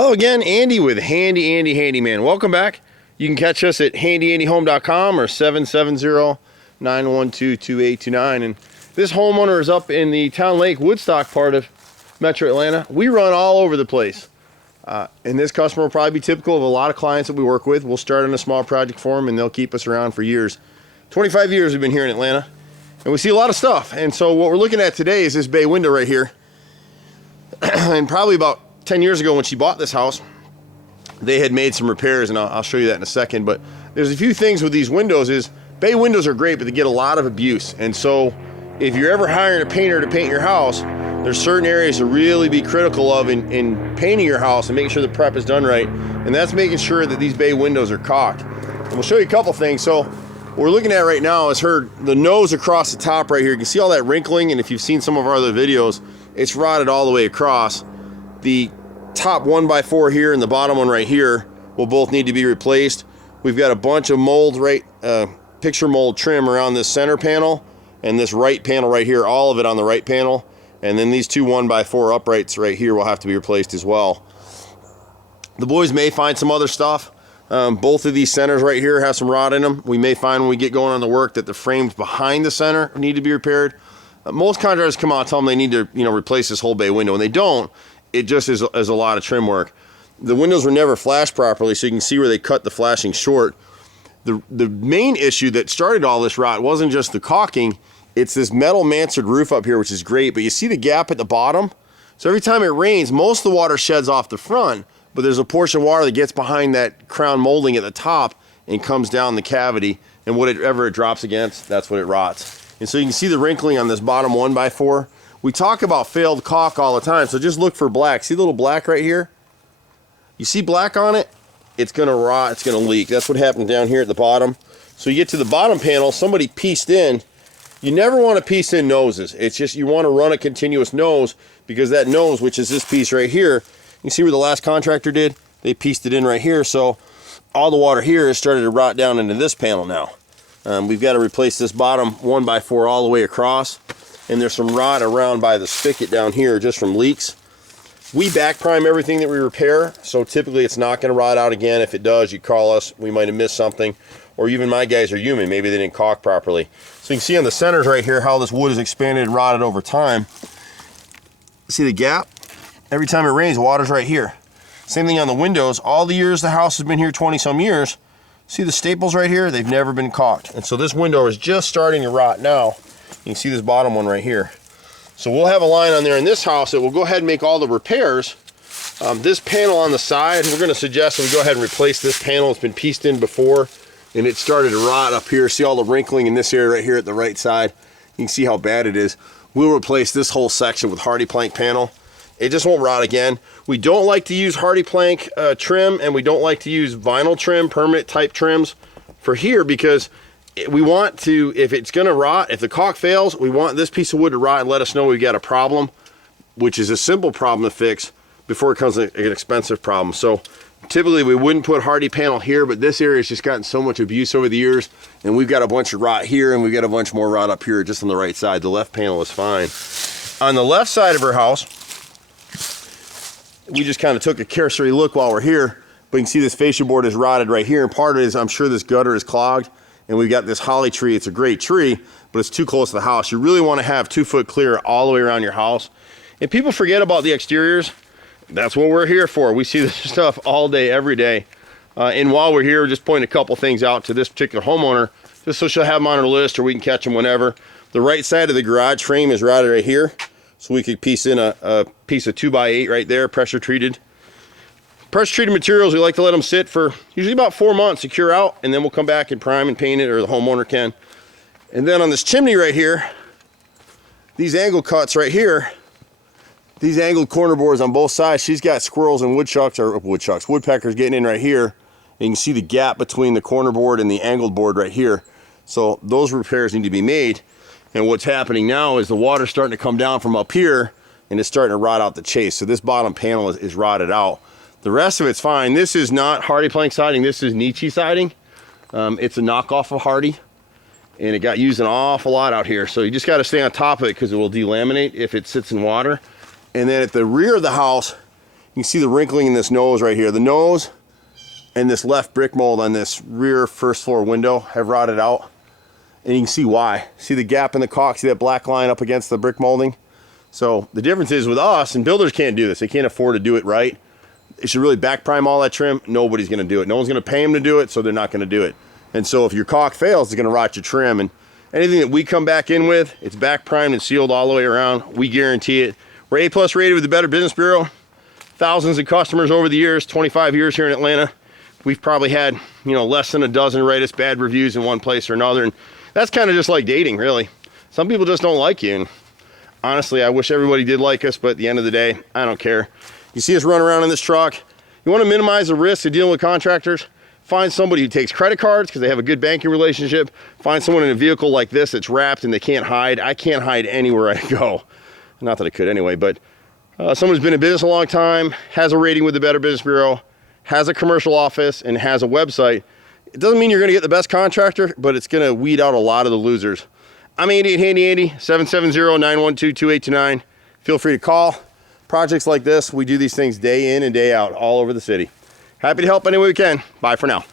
Hello again, Andy with Handy Andy Handyman. Welcome back. You can catch us at handyandyhome.com or 770-912-2829. And this homeowner is up in the Town Lake Woodstock part of Metro Atlanta. We run all over the place. And this customer will probably be typical of a lot of clients that we work with. We'll start on a small project for them and they'll keep us around for years. 25 years we've been here in Atlanta. And we see a lot of stuff. And so what we're looking at today is this bay window right here. And probably about 10 years ago when she bought this house, they had made some repairs, and I'll show you that in a second. But there's a few things with these windows. Is bay windows are great, but they get a lot of abuse. And so if you're ever hiring a painter to paint your house, there's certain areas to really be critical of in painting your house and making sure the prep is done right. And that's making sure that these bay windows are caulked. And we'll show you a couple things. So what we're looking at right now is the nose across the top right here. You can see all that wrinkling, and if you've seen some of our other videos, it's rotted all the way across. The top 1x4 here and the bottom one right here will both need to be replaced. We've got a bunch of mold, picture mold trim around this center panel and this right panel right here, all of it on the right panel. And then these two 1x4 uprights right here will have to be replaced as well. The boys may find some other stuff. Both of these centers right here have some rot in them. We may find when we get going on the work that the frames behind the center need to be repaired. Most contractors come out and tell them they need to replace this whole bay window, and they don't. It just is a lot of trim work. The windows were never flashed properly, so you can see where they cut the flashing short. The main issue that started all this rot wasn't just the caulking, it's this metal mansard roof up here, which is great, but you see the gap at the bottom? So every time it rains, most of the water sheds off the front, but there's a portion of water that gets behind that crown molding at the top and comes down the cavity, and whatever it drops against, that's what it rots. And so you can see the wrinkling on this bottom 1x4. We talk about failed caulk all the time, so just look for black. See the little black right here? You see black on it? It's gonna rot, it's gonna leak. That's what happened down here at the bottom. So you get to the bottom panel, somebody pieced in. You never wanna piece in noses. It's just, you wanna run a continuous nose, because that nose, which is this piece right here, you see where the last contractor did? They pieced it in right here, so all the water here has started to rot down into this panel now. We've got to replace this bottom 1x4 all the way across, and there's some rot around by the spigot down here just from leaks. We back prime everything that we repair, so typically it's not going to rot out again. If it does, you call us. We might have missed something, or even my guys are human. Maybe they didn't caulk properly. So you can see on the centers right here how this wood has expanded and rotted over time. See the gap? Every time it rains, water's right here. Same thing on the windows. All the years the house has been here, 20 some years, see the staples right here? They've never been caulked. And so this window is just starting to rot now. You can see this bottom one right here. So we'll have a line on there in this house that will go ahead and make all the repairs. This panel on the side, we're gonna suggest that we go ahead and replace this panel. It's been pieced in before and it started to rot up here. See all the wrinkling in this area right here at the right side? You can see how bad it is. We'll replace this whole section with hardy plank panel. It just won't rot again. We don't like to use hardy plank trim, and we don't like to use vinyl trim, permanent type trims for here, because we want to, if it's gonna rot, if the caulk fails, we want this piece of wood to rot and let us know we've got a problem, which is a simple problem to fix before it becomes an expensive problem. So typically we wouldn't put hardy panel here, but this area has just gotten so much abuse over the years, and we've got a bunch of rot here and we've got a bunch more rot up here just on the right side. The left panel is fine. On the left side of our house, we just kind of took a cursory look while we're here, but you can see this fascia board is rotted right here, and part of it is I'm sure this gutter is clogged, and we've got this holly tree. It's a great tree, but it's too close to the house. You really want to have 2 foot clear all the way around your house. And people forget about the exteriors. That's what we're here for. We see this stuff all day, every day. And while we're here, just point a couple things out to this particular homeowner, just so she'll have them on her list or we can catch them whenever. The right side of the garage frame is rotted right here. So we could piece in a piece of 2x8 right there, pressure treated. Pressure treated materials, we like to let them sit for usually about 4 months to cure out, and then we'll come back and prime and paint it, or the homeowner can. And then on this chimney right here, these angle cuts right here, these angled corner boards on both sides, she's got squirrels and woodpeckers getting in right here. And you can see the gap between the corner board and the angled board right here. So those repairs need to be made. And what's happening now is the water's starting to come down from up here and it's starting to rot out the chase. So this bottom panel is rotted out. The rest of it's fine. This is not hardy plank siding. This is Nietzsche siding. It's a knockoff of hardy, and it got used an awful lot out here. So you just got to stay on top of it because it will delaminate if it sits in water. And then at the rear of the house, you can see the wrinkling in this nose right here. The nose and this left brick mold on this rear first floor window have rotted out. And you can see why. See the gap in the caulk? See that black line up against the brick molding? So the difference is with us, and builders can't do this. They can't afford to do it right. They should really back prime all that trim. Nobody's gonna do it. No one's gonna pay them to do it, so they're not gonna do it. And so if your caulk fails, it's gonna rot your trim. And anything that we come back in with, it's back primed and sealed all the way around. We guarantee it. We're A+ rated with the Better Business Bureau. Thousands of customers over the years, 25 years here in Atlanta. We've probably had, you know, less than a dozen write us bad reviews in one place or another. And that's kind of just like dating, really. Some people just don't like you. And honestly, I wish everybody did like us, but at the end of the day, I don't care. You see us run around in this truck. You want to minimize the risk of dealing with contractors? Find somebody who takes credit cards because they have a good banking relationship. Find someone in a vehicle like this that's wrapped and they can't hide. I can't hide anywhere I go. Not that I could anyway, but someone who's been in business a long time, has a rating with the Better Business Bureau, has a commercial office, and has a website. It doesn't mean you're going to get the best contractor, but it's going to weed out a lot of the losers. I'm Andy at Handy Andy, 770-912-2829. Feel free to call. Projects like this, we do these things day in and day out all over the city. Happy to help any way we can. Bye for now.